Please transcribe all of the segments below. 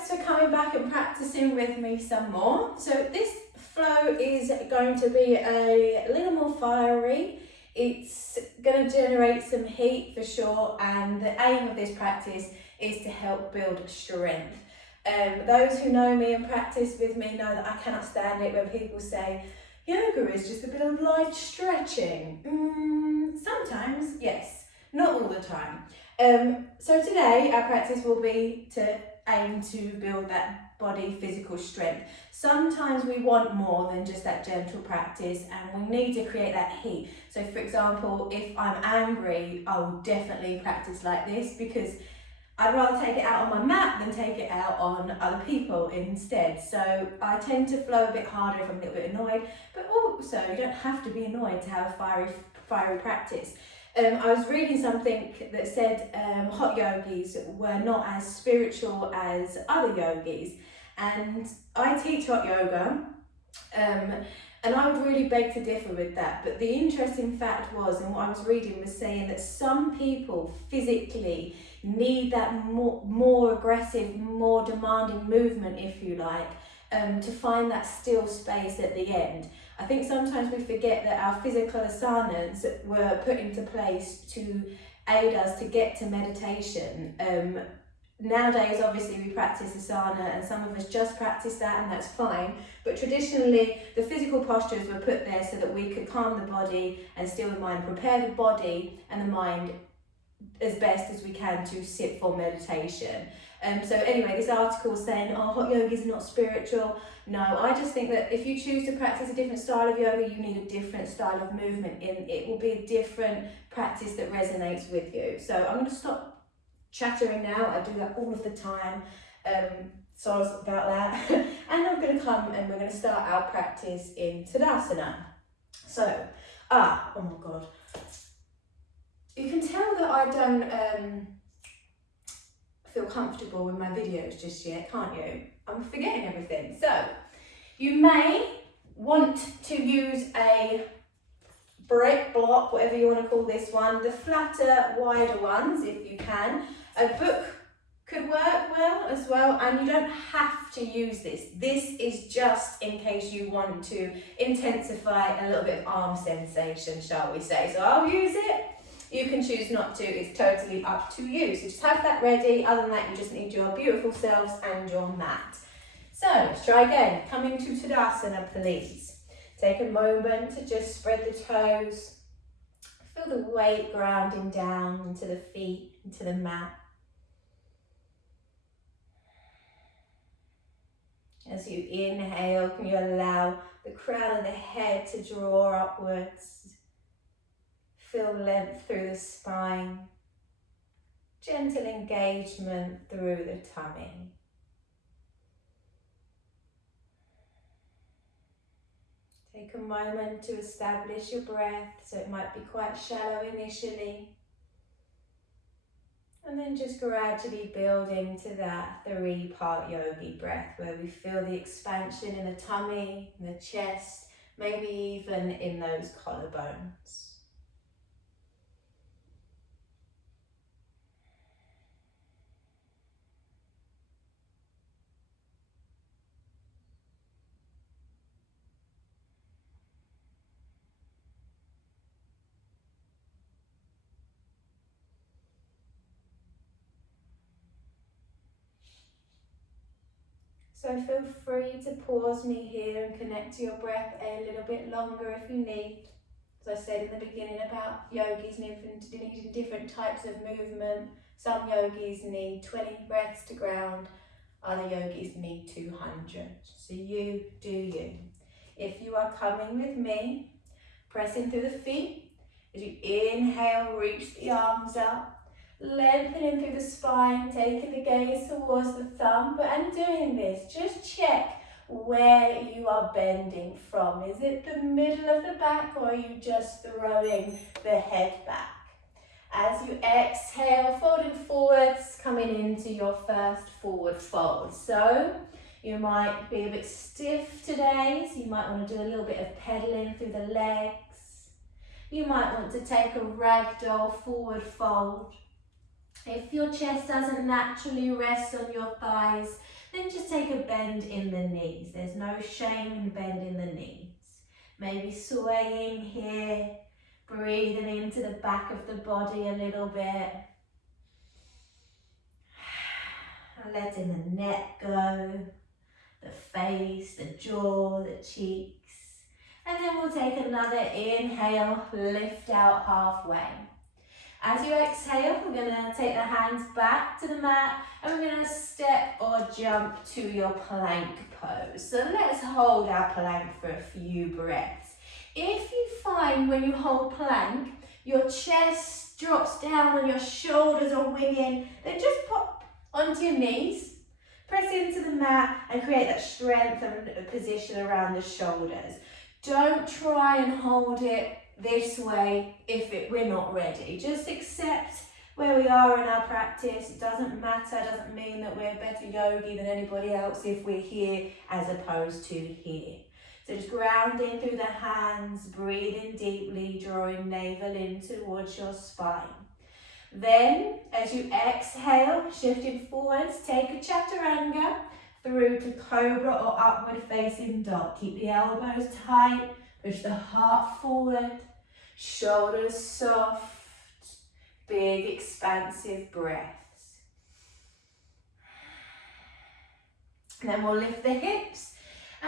thanks for coming back and practicing with me some more. So this flow is going to be a little more fiery. It's going to generate some heat for sure, and the aim of this practice is to help build strength. Those who know me and practice with me know that I cannot stand it when people say yoga is just a bit of light stretching. Sometimes, yes, not all the time. So today our practice will be to aim to build that body physical strength. Sometimes we want more than just that gentle practice, and we need to create that heat. So for example, if I'm angry, I will definitely practice like this, because I'd rather take it out on my mat than take it out on other people instead. So I tend to flow a bit harder if I'm a little bit annoyed, but also you don't have to be annoyed to have a fiery practice. I was reading something that said hot yogis were not as spiritual as other yogis, and I teach hot yoga, and I would really beg to differ with that. But the interesting fact was, and what I was reading was saying that some people physically need that more aggressive, more demanding movement, if you like, to find that still space at the end. I think sometimes we forget that our physical asanas were put into place to aid us to get to meditation. Nowadays, obviously, we practice asana, and some of us just practice that, and that's fine. But traditionally, the physical postures were put there so that we could calm the body and still the mind, prepare the body and the mind as best as we can to sit for meditation. So anyway, this article is saying, oh, hot yoga is not spiritual. No, I just think that if you choose to practice a different style of yoga, you need a different style of movement, and it will be a different practice that resonates with you. So I'm going to stop chattering now. I do that all of the time. Sorry about that. And I'm going to come and we're going to start our practice in Tadasana. So, oh my God. You can tell that I don't feel comfortable with my videos just yet, can't you? I'm forgetting everything. So, you may want to use a brick block, whatever you want to call this one, the flatter, wider ones if you can. A book could work well as well, and you don't have to use this. This is just in case you want to intensify a little bit of arm sensation, shall we say. So I'll use it. You can choose not to, it's totally up to you. So just have that ready. Other than that, you just need your beautiful selves and your mat. So let's try again. Come into Tadasana, please. Take a moment to just spread the toes. Feel the weight grounding down into the feet, into the mat. As you inhale, can you allow the crown of the head to draw upwards? Feel length through the spine, gentle engagement through the tummy. Take a moment to establish your breath, so it might be quite shallow initially. And then just gradually build into that 3-part yogi breath, where we feel the expansion in the tummy, in the chest, maybe even in those collarbones. So feel free to pause me here and connect to your breath a little bit longer if you need. As I said in the beginning about yogis needing different types of movement. Some yogis need 20 breaths to ground, other yogis need 200. So you do you. If you are coming with me, pressing through the feet, as you inhale, reach the arms up. Lengthening through the spine, taking the gaze towards the thumb, and doing this, just check where you are bending from. Is it the middle of the back, or are you just throwing the head back? As you exhale, folding forwards, coming into your first forward fold. So you might be a bit stiff today, so you might want to do a little bit of pedaling through the legs. You might want to take a ragdoll forward fold. If your chest doesn't naturally rest on your thighs, then just take a bend in the knees. There's no shame in bending the knees. Maybe swaying here, breathing into the back of the body a little bit. Letting the neck go, the face, the jaw, the cheeks. And then we'll take another inhale, lift out halfway. As you exhale, we're going to take the hands back to the mat and we're going to step or jump to your plank pose. So let's hold our plank for a few breaths. If you find when you hold plank, your chest drops down and your shoulders are winging, then just pop onto your knees, press into the mat and create that strength and position around the shoulders. Don't try and hold it this way if we're not ready. Just accept where we are in our practice. It doesn't matter, it doesn't mean that we're better yogi than anybody else if we're here as opposed to here. So just grounding through the hands, breathing deeply, drawing navel in towards your spine. Then, as you exhale, shifting forwards, take a chaturanga through to cobra or upward facing dog. Keep the elbows tight, push the heart forward, shoulders soft, big expansive breaths. And then we'll lift the hips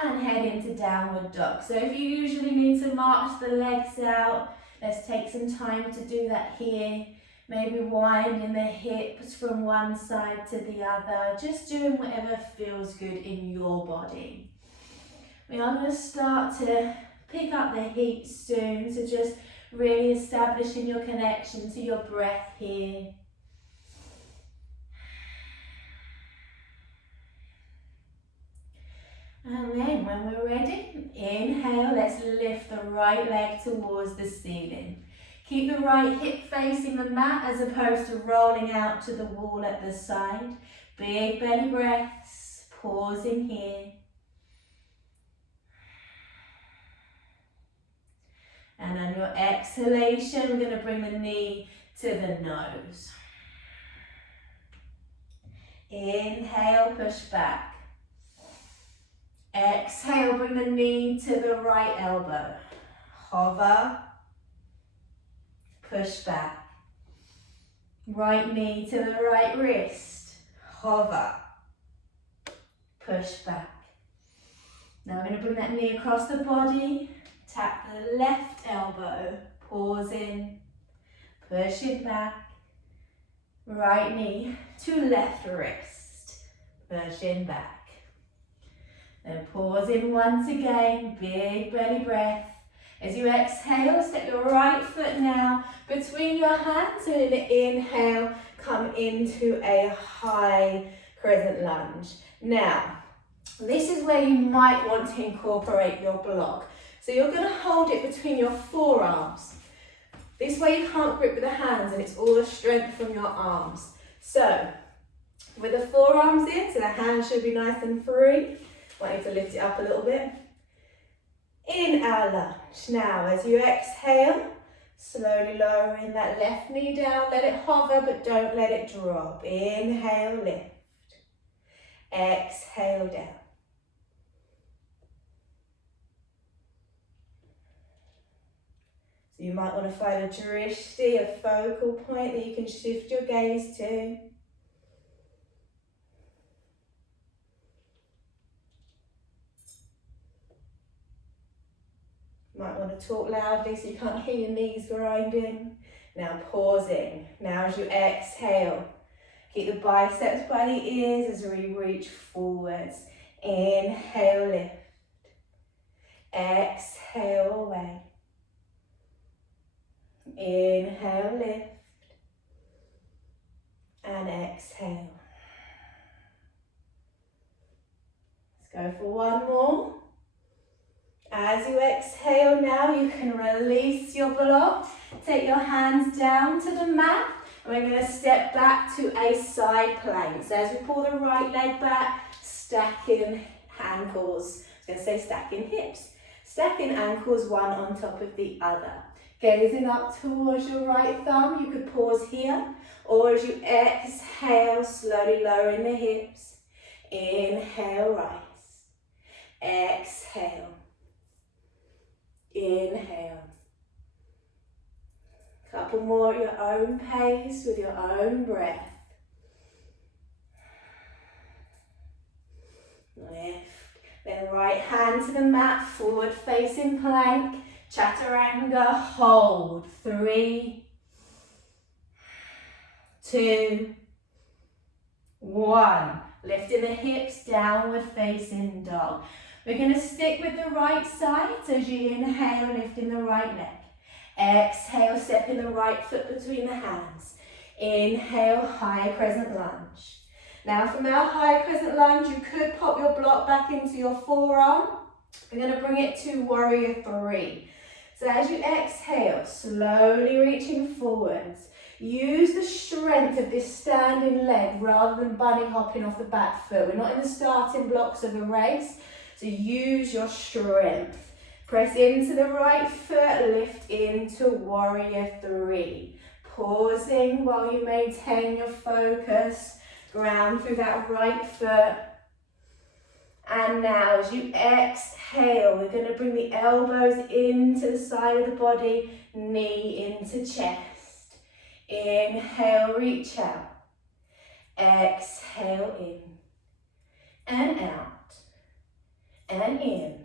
and head into downward dog. So if you usually need to march the legs out, let's take some time to do that here. Maybe winding the hips from one side to the other, just doing whatever feels good in your body. We are going to start to pick up the heat soon, so just really establishing your connection to your breath here. And then when we're ready, inhale, let's lift the right leg towards the ceiling. Keep the right hip facing the mat as opposed to rolling out to the wall at the side. Big belly breaths, pausing here. And on your exhalation, we're going to bring the knee to the nose. Inhale, push back. Exhale, bring the knee to the right elbow. Hover. Push back. Right knee to the right wrist. Hover. Push back. Now I'm going to bring that knee across the body. Tap the left elbow. Pause in. Push it back. Right knee to left wrist. Push in back. Then pause in once again. Big belly breath. As you exhale, step your right foot now between your hands and in an inhale, come into a high crescent lunge. Now, this is where you might want to incorporate your block. So you're going to hold it between your forearms. This way you can't grip with the hands and it's all the strength from your arms. So, with the forearms in, so the hands should be nice and free. I want you to lift it up a little bit. In our lunge. Now, as you exhale, slowly lowering that left knee down. Let it hover, but don't let it drop. Inhale, lift. Exhale, down. So you might want to find a drishti, a focal point that you can shift your gaze to. Might want to talk loudly so you can't hear your knees grinding. Now pausing. Now as you exhale, keep the biceps by the ears as we reach forwards. Inhale, lift. Exhale, away. Inhale, lift. And exhale. Let's go for one more. As you exhale now, you can release your block. Take your hands down to the mat. And we're going to step back to a side plank. So as we pull the right leg back, stacking ankles. I was going to say stacking hips. Stacking ankles one on top of the other. Gazing up towards your right thumb, you could pause here, or as you exhale, slowly lowering the hips. Inhale, rise. Exhale. Inhale. Couple more at your own pace with your own breath. Lift. Then right hand to the mat, forward facing plank. Chaturanga, hold. 3, 2, 1. Lifting the hips, downward facing dog. We're going to stick with the right side, so as you inhale, lifting the right leg. Exhale, stepping the right foot between the hands. Inhale, high crescent lunge. Now from our high crescent lunge, you could pop your block back into your forearm. We're going to bring it to warrior 3. So as you exhale, slowly reaching forwards. Use the strength of this standing leg rather than bunny hopping off the back foot. We're not in the starting blocks of a race, so use your strength. Press into the right foot, lift into warrior 3. Pausing while you maintain your focus. Ground through that right foot. And now as you exhale, we're going to bring the elbows into the side of the body, knee into chest. Inhale, reach out. Exhale, in. And out. And in.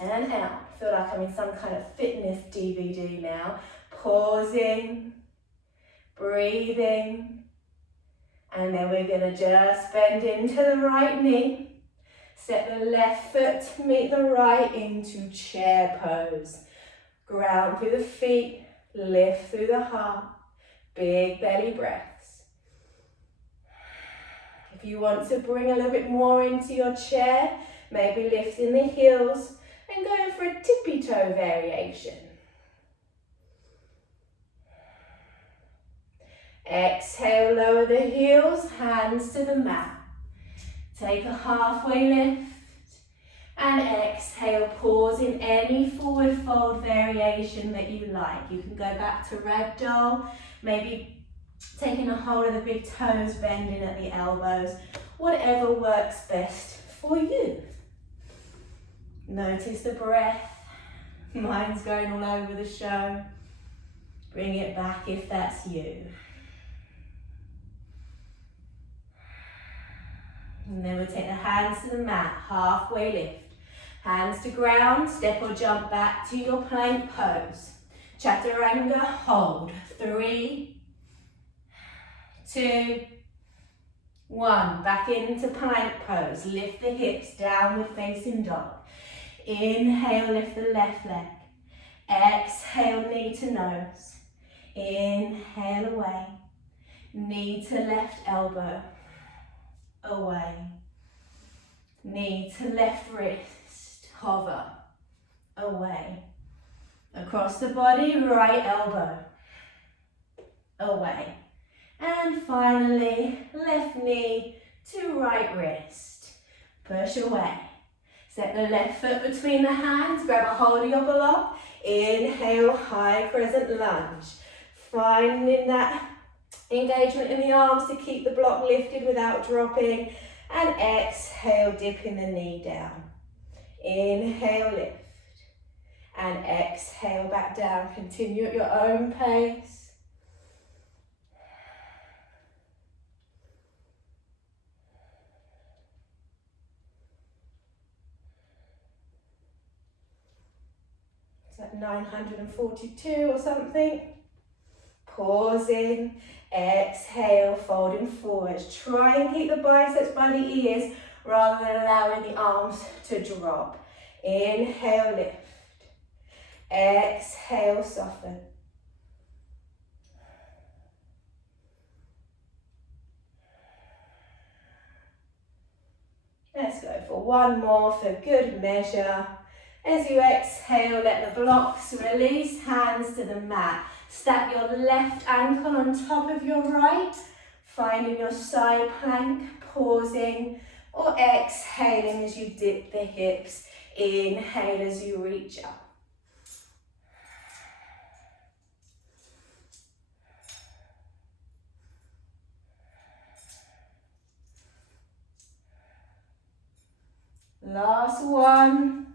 And out. I feel like I'm in some kind of fitness DVD now. Pausing. Breathing. And then we're going to just bend into the right knee. Step the left foot to meet the right into chair pose. Ground through the feet, lift through the heart. Big belly breaths. If you want to bring a little bit more into your chair, maybe lifting the heels and going for a tippy toe variation. Exhale, lower the heels, hands to the mat. Take a halfway lift and exhale, pause in any forward fold variation that you like. You can go back to ragdoll, maybe taking a hold of the big toes, bending at the elbows, whatever works best for you. Notice the breath, mine's going all over the show. Bring it back if that's you. And then we'll take the hands to the mat, halfway lift. Hands to ground, step or jump back to your plank pose. Chaturanga, hold. 3, 2, 1. Back into plank pose. Lift the hips, downward facing dog. Inhale, lift the left leg. Exhale, knee to nose. Inhale, away. Knee to left elbow. Away. Knee to left wrist, hover, away. Across the body, right elbow, away. And finally, left knee to right wrist, push away. Set the left foot between the hands, grab a hold of your block. Inhale, high crescent lunge. Finding that engagement in the arms to keep the block lifted without dropping. And exhale, dipping the knee down. Inhale, lift. And exhale, back down. Continue at your own pace. It's like 942 or something. Pausing. Exhale, folding forwards. Try and keep the biceps by the ears rather than allowing the arms to drop. Inhale, lift. Exhale, soften. Let's go for one more for good measure. As you exhale, let the blocks release, hands to the mat. Stack your left ankle on top of your right, finding your side plank, pausing or exhaling as you dip the hips. Inhale as you reach up. Last one.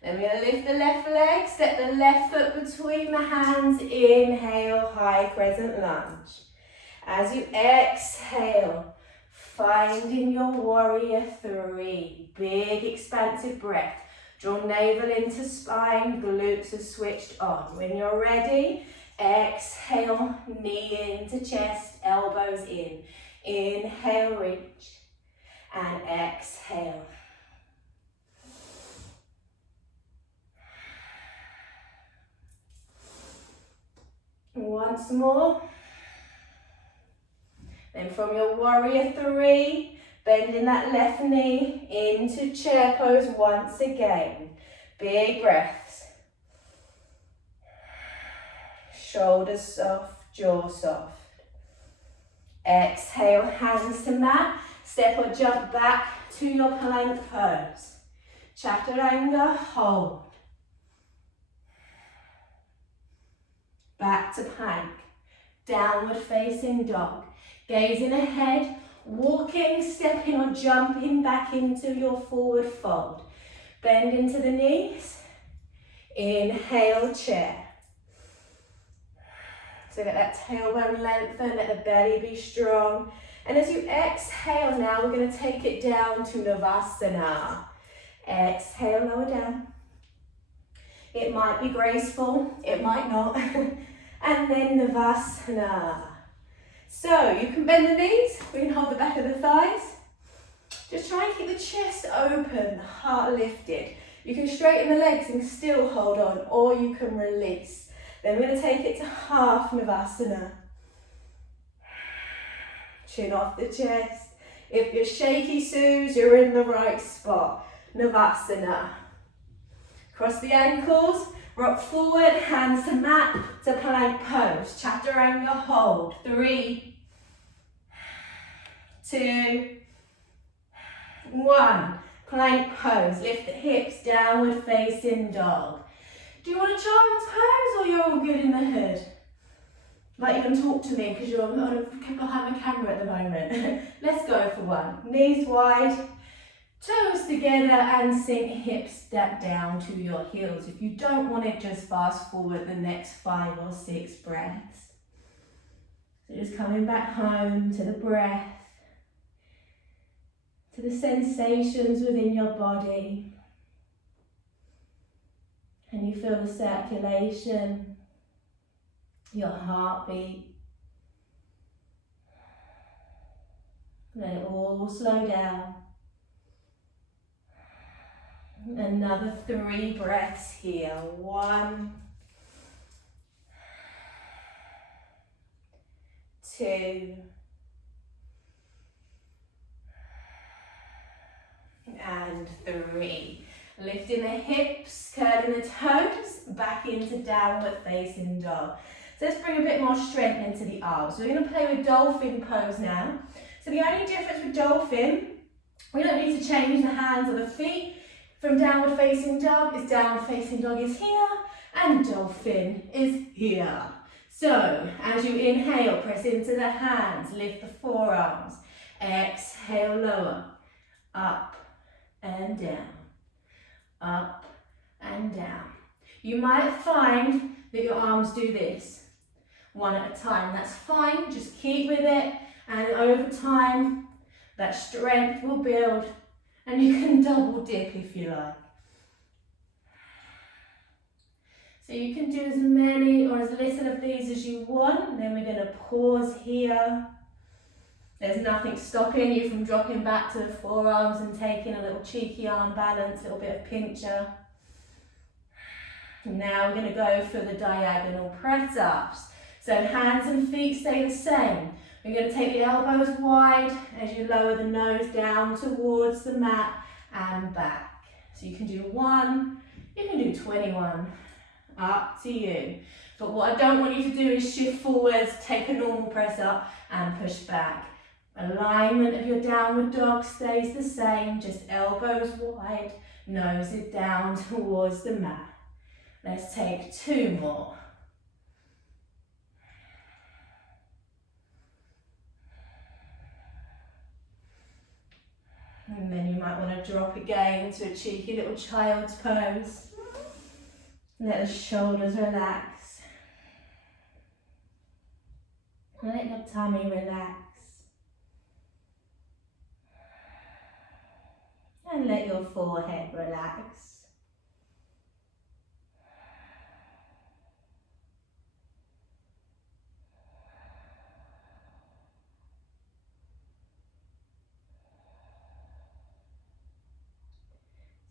Then we're going to lift the left leg, step the left foot between the hands, inhale, high crescent lunge. As you exhale, finding your warrior three, big expansive breath. Draw navel into spine, glutes are switched on. When you're ready, exhale, knee into chest, elbows in. Inhale, reach, and exhale. Once more. Then from your warrior three, bending that left knee into chair pose once again. Big breaths. Shoulders soft, jaw soft. Exhale, hands to mat. Step or jump back to your plank pose. Chaturanga, hold. Back to plank. Downward facing dog. Gazing ahead, walking, stepping or jumping back into your forward fold. Bend into the knees. Inhale, chair. So get that tailbone lengthen, let the belly be strong. And as you exhale now, we're going to take it down to Navasana. Exhale, lower down. It might be graceful, it might not. And then Navasana. So you can bend the knees, we can hold the back of the thighs. Just try and keep the chest open, the heart lifted. You can straighten the legs and still hold on, or you can release. Then we're going to take it to half Navasana. Chin off the chest. If you're shaky Suze, you're in the right spot. Navasana. Cross the ankles, rock forward, hands to mat, to plank pose. Chaturanga, hold. 3, 2, 1. Plank pose. Lift the hips, downward facing dog. Do you want a child's pose or you're all good in the hood? Like you can talk to me because you're behind the camera at the moment. Let's go for one. Knees wide, toes together and sink hips down to your heels. If you don't want it, just fast forward the next 5 or 6 breaths. So just coming back home to the breath, to the sensations within your body. And you feel the circulation, your heartbeat. Let it all slow down. Another 3 breaths here. 1, 2, and 3. Lifting the hips, curling the toes, back into downward facing dog. So let's bring a bit more strength into the arms. So we're going to play with dolphin pose now. So the only difference with dolphin, we don't need to change the hands or the feet. From downward facing dog is downward facing dog is here, and dolphin is here. So as you inhale, press into the hands, lift the forearms. Exhale, lower, up and down. Up and down. You might find that your arms do this one at a time. That's fine, just keep with it, and over time that strength will build and you can double dip if you like. So you can do as many or as little of these as you want, and then we're going to pause here. There's nothing stopping you from dropping back to the forearms and taking a little cheeky arm balance, a little bit of pincher. Now we're going to go for the diagonal press ups. So hands and feet stay the same. We're going to take the elbows wide as you lower the nose down towards the mat and back. So you can do 1, you can do 21, up to you. But what I don't want you to do is shift forwards, take a normal press up and push back. Alignment of your downward dog stays the same, just elbows wide, nose is down towards the mat. Let's take 2 more. drop again to a cheeky little child's pose. Let the shoulders relax. Let your tummy relax. And let your forehead relax.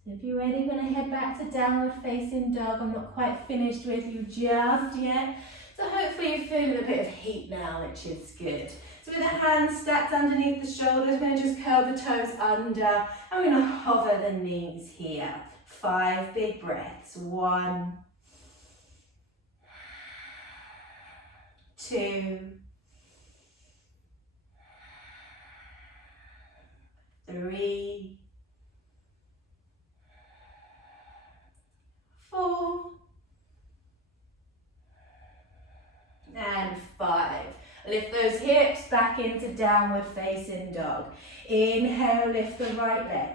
So if you're ready, we're going to head back to downward facing dog. I'm not quite finished with you just yet. So hopefully you're feeling a bit of heat now, which is good. So with the hands stacked underneath the shoulders, we're going to just curl the toes under and we're going to hover the knees here. 5 big breaths. 1, 2, 3, 4, and 5. Lift those hips back into downward facing dog. Inhale, lift the right leg.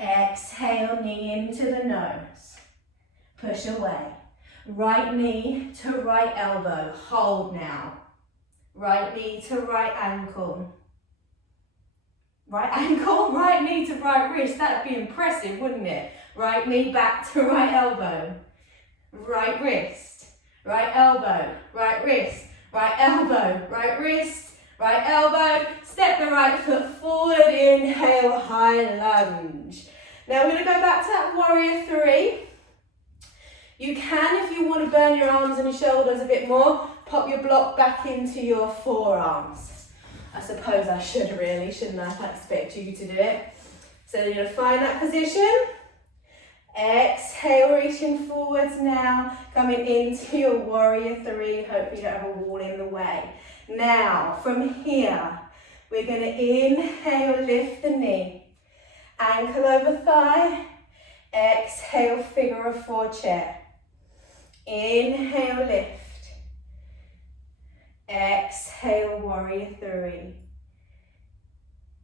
Exhale, knee into the nose. Push away. Right knee to right elbow. Hold now. Right knee to right ankle. Right ankle, right knee to right wrist. That'd be impressive, wouldn't it? Right knee back to right elbow. Right wrist. Right elbow. Right wrist. Right elbow, right wrist, right elbow. Step the right foot forward. Inhale, high lunge. Now we're going to go back to that warrior 3. You can, if you want to burn your arms and your shoulders a bit more, pop your block back into your forearms. I suppose I should really, shouldn't I? I expect you to do it. So you're going to find that position. Exhale, reaching forwards now, coming into your warrior 3. Hopefully you don't have a wall in the way. Now, from here, we're going to inhale, lift the knee, ankle over thigh, exhale, figure of 4 chair. Inhale, lift, exhale, warrior 3.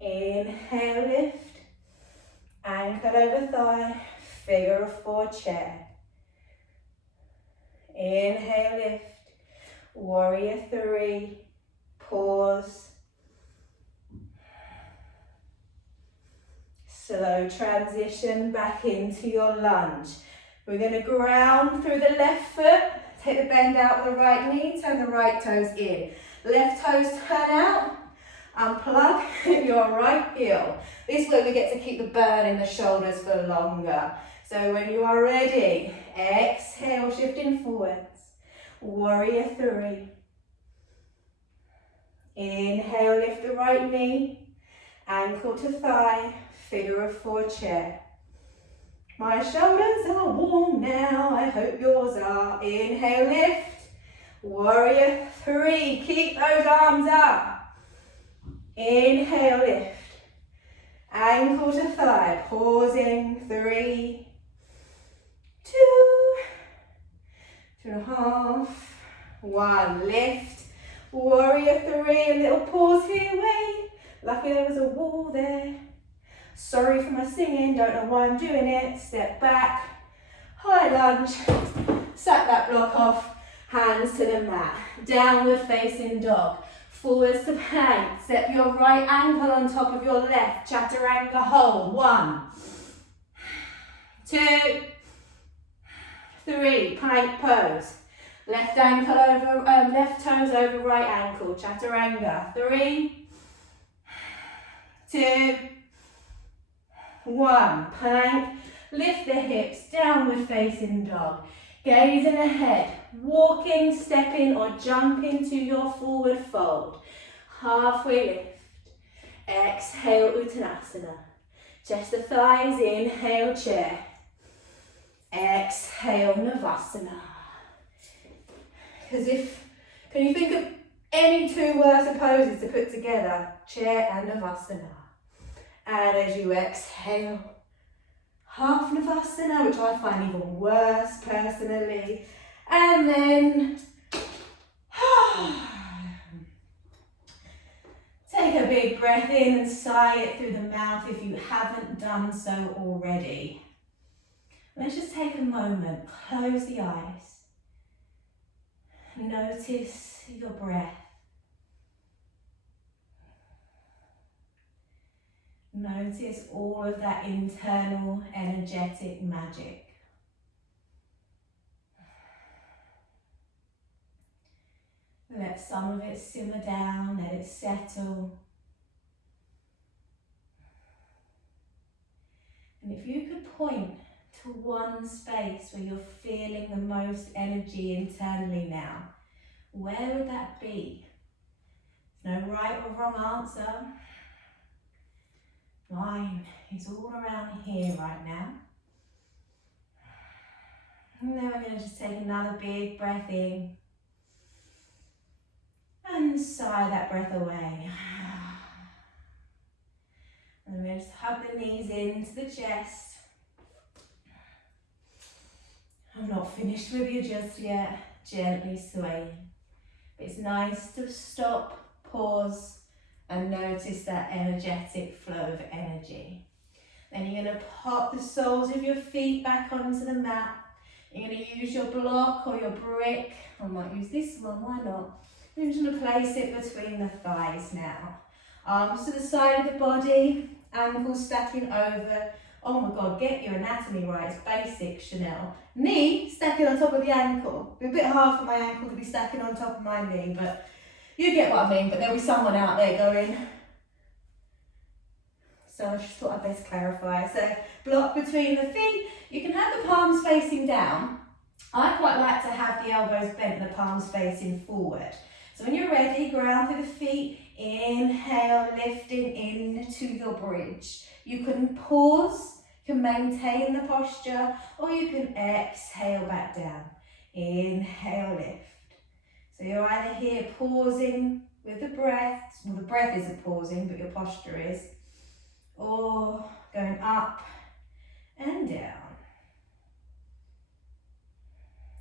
Inhale, lift, ankle over thigh, figure of 4 chair. Inhale, lift, warrior 3, pause. Slow transition back into your lunge. We're going to ground through the left foot, take the bend out of the right knee, turn the right toes in. Left toes turn out, unplug your right heel. This way we get to keep the burn in the shoulders for longer. So when you are ready, exhale, shifting forwards. Warrior 3. Inhale, lift the right knee, ankle to thigh, figure of 4 chair. My shoulders are warm now, I hope yours are. Inhale, lift, warrior 3. Keep those arms up. Inhale, lift, ankle to thigh, pausing. 3, 2, 2.5, 1. Lift, warrior 3. A little pause here, wait. Lucky there was a wall there. Sorry for my singing, don't know why I'm doing it. Step back, high lunge, sack that block off, hands to the mat. Downward facing dog, forwards to plank. Step your right ankle on top of your left, chaturanga hold. 1, 2, 3, plank pose. Left ankle over, left toes over right ankle, chaturanga. 3, 2, 1, plank, lift the hips, downward facing dog, gazing ahead, walking, stepping or jumping to your forward fold, halfway lift, exhale Uttanasana, chest to thighs, inhale chair, exhale Navasana. Can you think of any 2 worse poses to put together? Chair and Navasana. And as you exhale, half Navasana, which I find even worse personally. And then take a big breath in and sigh it through the mouth if you haven't done so already. Let's just take a moment, close the eyes. Notice your breath. Notice all of that internal energetic magic. Let some of it simmer down, let it settle. And if you could point to one space where you're feeling the most energy internally now, where would that be? There's no right or wrong answer. Mine is all around here right now. And then we're going to just take another big breath in and sigh that breath away. And then we're just hug the knees into the chest. I'm not finished with you just yet. Gently swaying. It's nice to stop, pause, and notice that energetic flow of energy. Then you're going to pop the soles of your feet back onto the mat. You're going to use your block or your brick. I might use this one, why not? You're just going to place it between the thighs now. Arms to the side of the body, ankles stacking over. Oh my God, get your anatomy right, it's basic, Chanel. Knee stacking on top of the ankle. It'd be a bit hard for my ankle to be stacking on top of my knee, but you get what I mean, but there'll be someone out there going. So I just thought I'd best clarify. So block between the feet. You can have the palms facing down. I quite like to have the elbows bent and the palms facing forward. So when you're ready, ground through the feet. Inhale, lifting into your bridge. You can pause, you can maintain the posture, or you can exhale back down. Inhale, lift. So you're either here pausing with the breath, well the breath isn't pausing, but your posture is, or going up and down.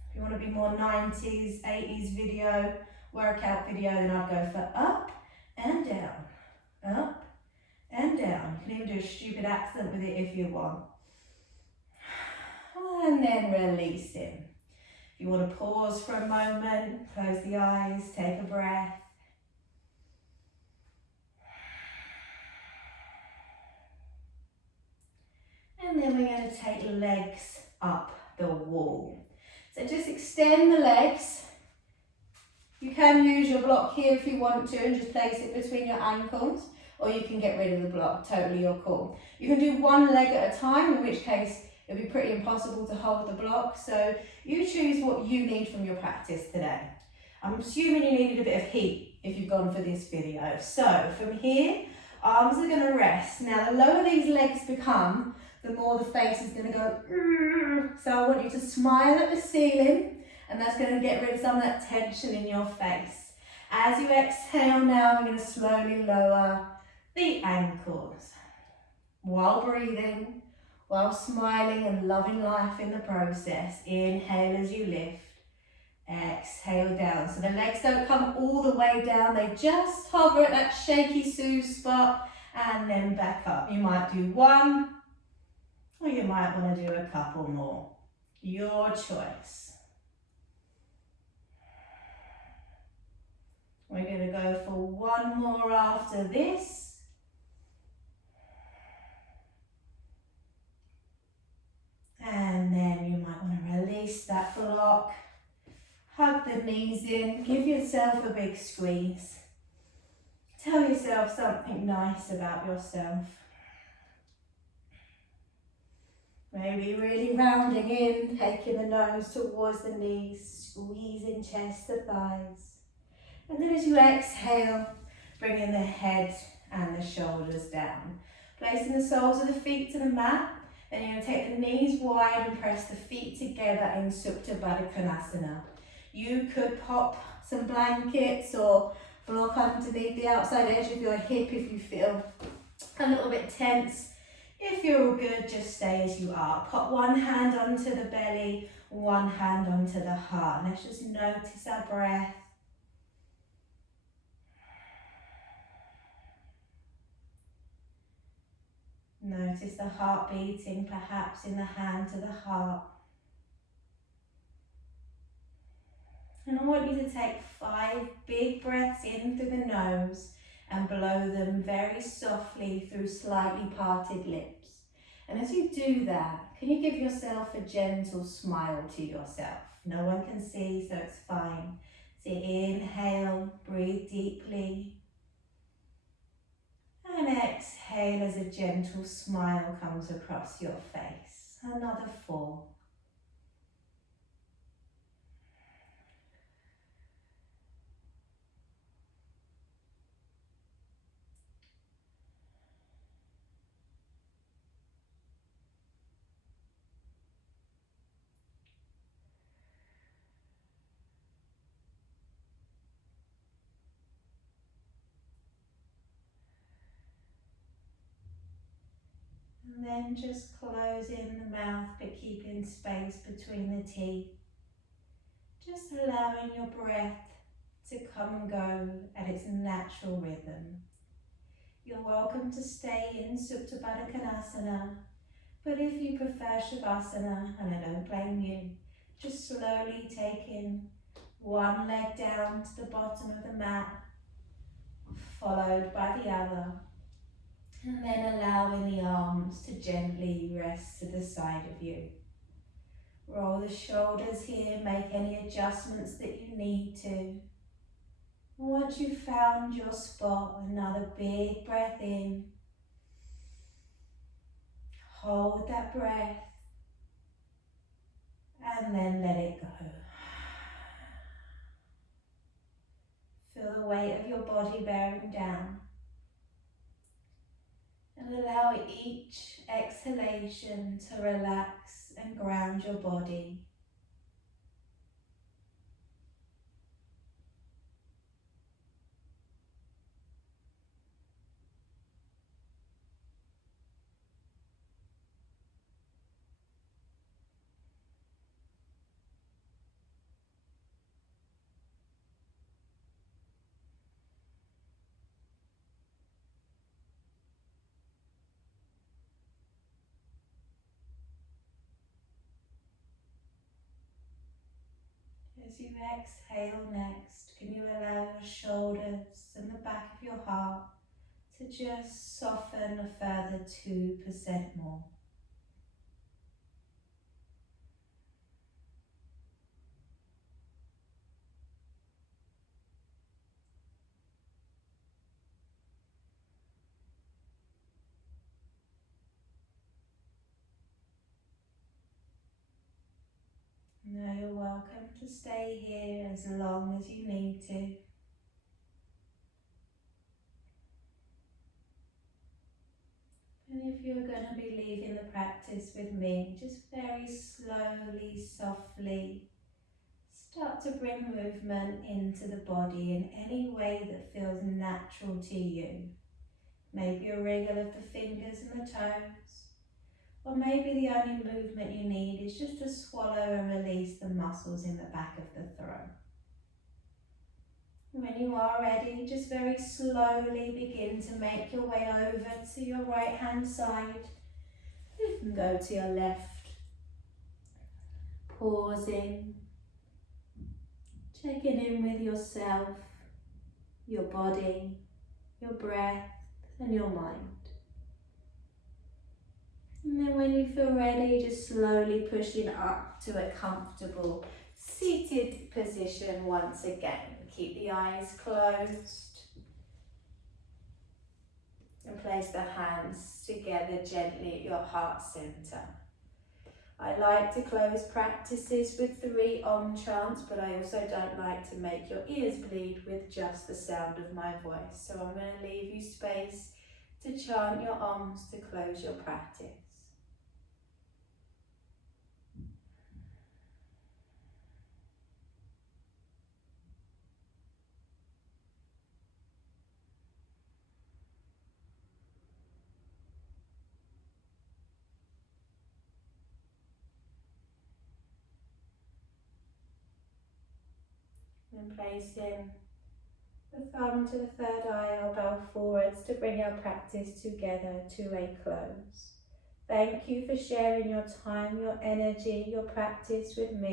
If you want to be more 90s, 80s video, workout video, then I'd go for up and down, up and down. You can even do a stupid accent with it if you want. And then releasing. If you want to pause for a moment, close the eyes, take a breath. And then we're going to take legs up the wall. So just extend the legs. You can use your block here if you want to and just place it between your ankles, or you can get rid of the block, totally your call. You can do one leg at a time, in which case it'll be pretty impossible to hold the block, so you choose what you need from your practice today. I'm assuming you needed a bit of heat if you've gone for this video. So from here, arms are going to rest. Now the lower these legs become, the more the face is going to go, so I want you to smile at the ceiling, and that's going to get rid of some of that tension in your face. As you exhale now, we're going to slowly lower the ankles while breathing, while smiling and loving life in the process. Inhale as you lift, exhale down. So the legs don't come all the way down, they just hover at that shaky Sue spot and then back up. You might do one, or you might want to do a couple more. Your choice. We're going to go for one more after this. And then you might want to release that block. Hug the knees in. Give yourself a big squeeze. Tell yourself something nice about yourself. Maybe really rounding in, taking the nose towards the knees, squeezing chest to thighs. And then as you exhale, bringing the head and the shoulders down. Placing the soles of the feet to the mat. Then you're going to take the knees wide and press the feet together in Supta Baddha Konasana. You could pop some blankets or block underneath the outside edge of your hip if you feel a little bit tense. If you're all good, just stay as you are. Pop one hand onto the belly, one hand onto the heart. Let's just notice our breath. Notice the heart beating, perhaps in the hand to the heart. And I want you to take 5 big breaths in through the nose and blow them very softly through slightly parted lips. And as you do that, can you give yourself a gentle smile to yourself? No one can see, so it's fine. So inhale, breathe deeply. And exhale as a gentle smile comes across your face. Another 4. And then just closing the mouth but keeping space between the teeth. Just allowing your breath to come and go at its natural rhythm. You're welcome to stay in Supta Baddha Konasana, but if you prefer Shavasana, and I don't blame you, just slowly taking one leg down to the bottom of the mat, followed by the other. And then allowing the arms to gently rest to the side of you. Roll the shoulders here, make any adjustments that you need to. And once you've found your spot, another big breath in. Hold that breath. And then let it go. Feel the weight of your body bearing down. And allow each exhalation to relax and ground your body. As you exhale next, can you allow your shoulders and the back of your heart to just soften a further 2% more. Now you're welcome to stay here as long as you need to. And if you're going to be leaving the practice with me, just very slowly, softly, start to bring movement into the body in any way that feels natural to you. Maybe a wriggle of the fingers and the toes. Or maybe the only movement you need is just to swallow and release the muscles in the back of the throat. When you are ready, just very slowly begin to make your way over to your right hand side. You can go to your left, pausing, checking in with yourself, your body, your breath and your mind. And then when you feel ready, just slowly pushing up to a comfortable seated position once again. Keep the eyes closed and place the hands together gently at your heart center. I like to close practices with 3 Om chants, but I also don't like to make your ears bleed with just the sound of my voice. So I'm going to leave you space to chant your Oms to close your practice. And placing the thumb to the third eye, I'll bow forwards to bring our practice together to a close. Thank you for sharing your time, your energy, your practice with me.